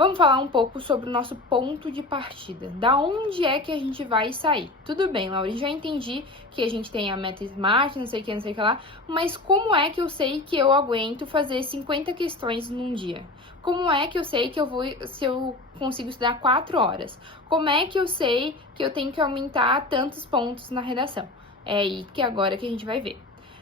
Vamos falar um pouco sobre o nosso ponto de partida. Da onde é que a gente vai sair? Tudo bem, Laura, já entendi que a gente tem a meta SMART, não sei o que lá, mas como é que eu sei que eu aguento fazer 50 questões num dia? Como é que eu sei que se eu consigo estudar 4 horas? Como é que eu sei que eu tenho que aumentar tantos pontos na redação? É aí que agora que a gente vai ver.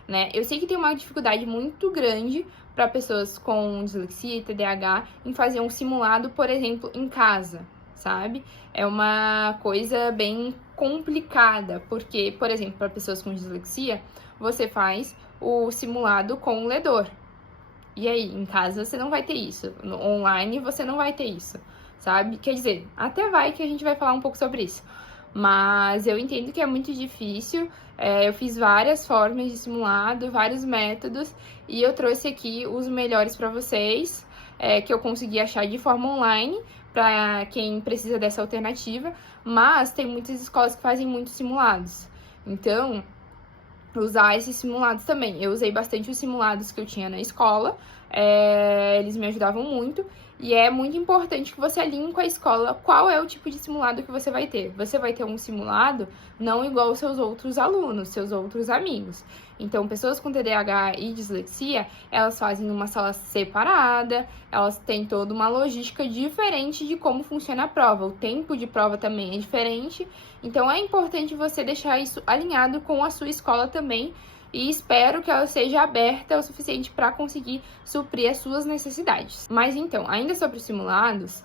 Né? Eu sei que tem uma dificuldade muito grande para pessoas com dislexia e TDAH em fazer um simulado, por exemplo, em casa, sabe? É uma coisa bem complicada, porque, por exemplo, para pessoas com dislexia, você faz o simulado com o ledor. E aí, em casa você não vai ter isso, no online você não vai ter isso, sabe? Quer dizer, até vai que a gente vai falar um pouco sobre isso. Mas eu entendo que é muito difícil. Eu fiz várias formas de simulado, vários métodos, e eu trouxe aqui os melhores para vocês, que eu consegui achar de forma online, para quem precisa dessa alternativa. Mas tem muitas escolas que fazem muitos simulados. Então, usar esses simulados também. Eu usei bastante os simulados que eu tinha na escola, eles me ajudavam muito, e é muito importante que você alinhe com a escola qual é o tipo de simulado que você vai ter. Você vai ter um simulado não igual aos seus outros alunos, seus outros amigos. Então, pessoas com TDAH e dislexia, elas fazem uma sala separada, elas têm toda uma logística diferente de como funciona a prova. O tempo de prova também é diferente. Então, é importante você deixar isso alinhado com a sua escola também, e espero que ela seja aberta o suficiente para conseguir suprir as suas necessidades. Mas então, ainda sobre os simulados,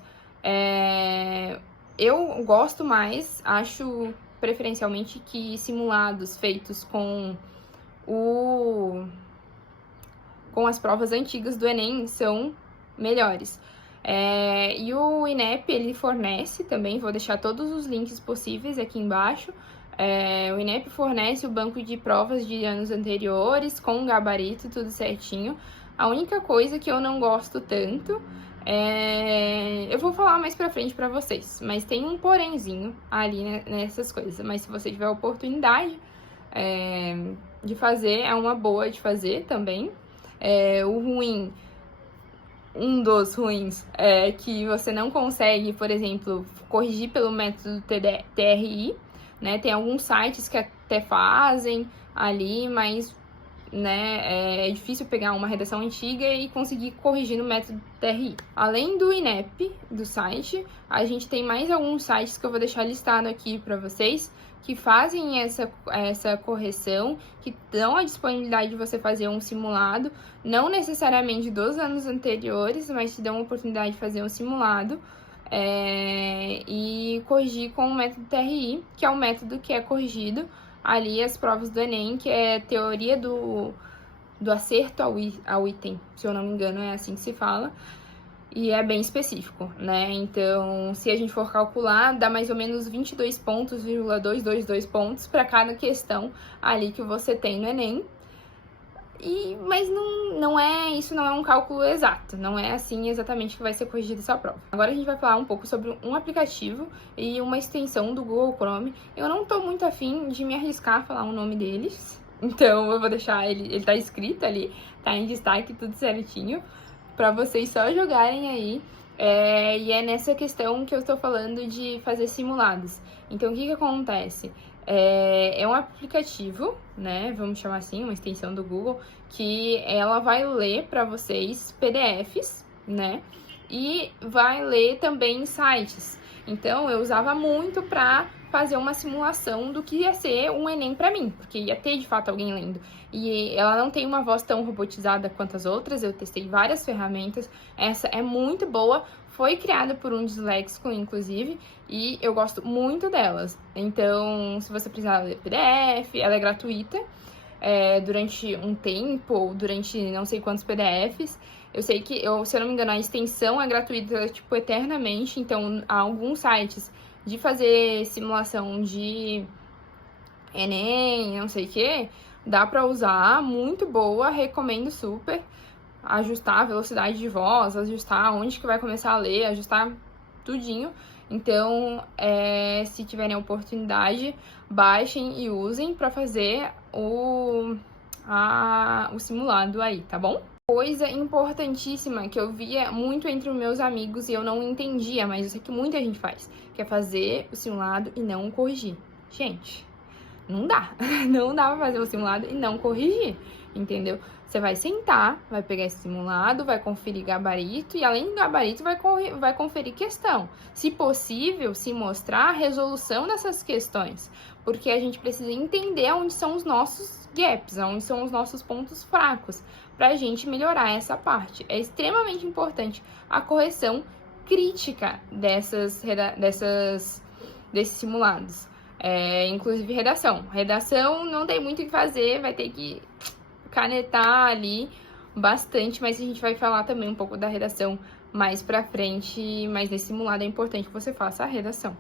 eu gosto mais, acho preferencialmente que simulados feitos com as provas antigas do Enem são melhores. E o INEP, ele fornece também, vou deixar todos os links possíveis aqui embaixo. O INEP fornece o banco de provas de anos anteriores, com gabarito, tudo certinho. A única coisa que eu não gosto tanto, eu vou falar mais pra frente pra vocês, mas tem um porémzinho ali nessas coisas. Mas se você tiver a oportunidade de fazer, é uma boa de fazer também. O ruim, um dos ruins, é que você não consegue, por exemplo, corrigir pelo método TRI, né? Tem alguns sites que até fazem ali, mas né, é difícil pegar uma redação antiga e conseguir corrigir no método TRI. Além do INEP, do site, a gente tem mais alguns sites que eu vou deixar listado aqui para vocês, que fazem essa correção, que dão a disponibilidade de você fazer um simulado, não necessariamente dos anos anteriores, mas te dão a oportunidade de fazer um simulado e corrigir com o método TRI, que é o método que é corrigido ali as provas do Enem, que é teoria do acerto ao item, se eu não me engano, é assim que se fala. E é bem específico, né? Então, se a gente for calcular, dá mais ou menos 22 pontos, 222 pontos para cada questão ali que você tem no Enem. Mas isso não é um cálculo exato, não é assim exatamente que vai ser corrigida essa prova. Agora a gente vai falar um pouco sobre um aplicativo e uma extensão do Google Chrome. Eu não tô muito afim de me arriscar a falar o nome deles, então eu vou deixar ele tá escrito ali, tá em destaque, tudo certinho, para vocês só jogarem aí. E é nessa questão que eu estou falando de fazer simulados. Então, o que acontece? É um aplicativo, né? Vamos chamar assim, uma extensão do Google, que ela vai ler para vocês PDFs, né? E vai ler também sites. Então, eu usava muito para fazer uma simulação do que ia ser um Enem para mim, porque ia ter de fato alguém lendo. E ela não tem uma voz tão robotizada quanto as outras, eu testei várias ferramentas, essa é muito boa, foi criada por um disléxico, inclusive, e eu gosto muito delas. Então, se você precisar ler PDF, ela é gratuita, durante um tempo, durante não sei quantos PDFs. Eu sei que, se eu não me engano, a extensão é gratuita, tipo, eternamente. Então, há alguns sites de fazer simulação de Enem, não sei o que, dá pra usar, muito boa, recomendo super. Ajustar a velocidade de voz, ajustar onde que vai começar a ler, ajustar tudinho. Então, se tiverem a oportunidade, baixem e usem para fazer o simulado aí, tá bom? Coisa importantíssima que eu via muito entre os meus amigos e eu não entendia, mas eu sei que muita gente faz, que é fazer o simulado e não corrigir. Gente, não dá. Não dá pra fazer o simulado e não corrigir, entendeu? Você vai sentar, vai pegar esse simulado, vai conferir gabarito e, além do gabarito, vai conferir questão. Se possível, se mostrar a resolução dessas questões, porque a gente precisa entender onde são os nossos gaps, onde são os nossos pontos fracos, pra gente melhorar essa parte. É extremamente importante a correção crítica desses simulados. Inclusive redação. Redação não tem muito o que fazer, vai ter que canetar ali bastante, mas a gente vai falar também um pouco da redação mais pra frente, mas nesse simulado é importante que você faça a redação,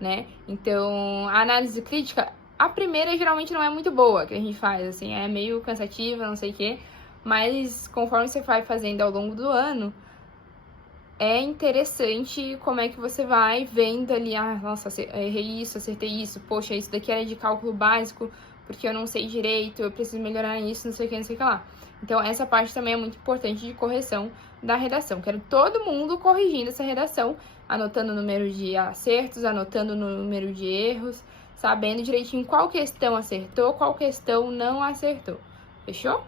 né? Então, a análise crítica, a primeira geralmente não é muito boa que a gente faz, assim, é meio cansativa, não sei o quê, mas conforme você vai fazendo ao longo do ano, é interessante como é que você vai vendo ali, nossa, errei isso, acertei isso, poxa, isso daqui era de cálculo básico, porque eu não sei direito, eu preciso melhorar isso, não sei o que, não sei o que lá. Então, essa parte também é muito importante de correção da redação. Quero todo mundo corrigindo essa redação, anotando o número de acertos, anotando o número de erros, sabendo direitinho qual questão acertou, qual questão não acertou. Fechou?